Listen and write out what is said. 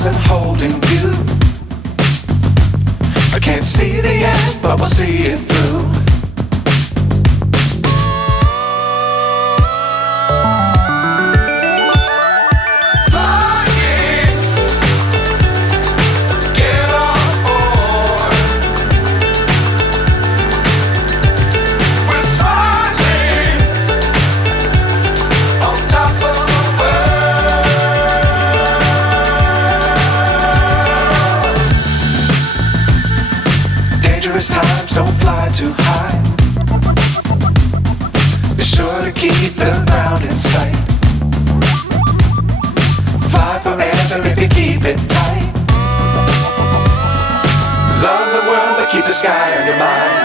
stars and holding you. I can't see the end, but we'll see it through. Times don't fly too high. Be sure to keep the ground in sight. Fly forever if you keep it tight. Love the world but keep the sky on your mind.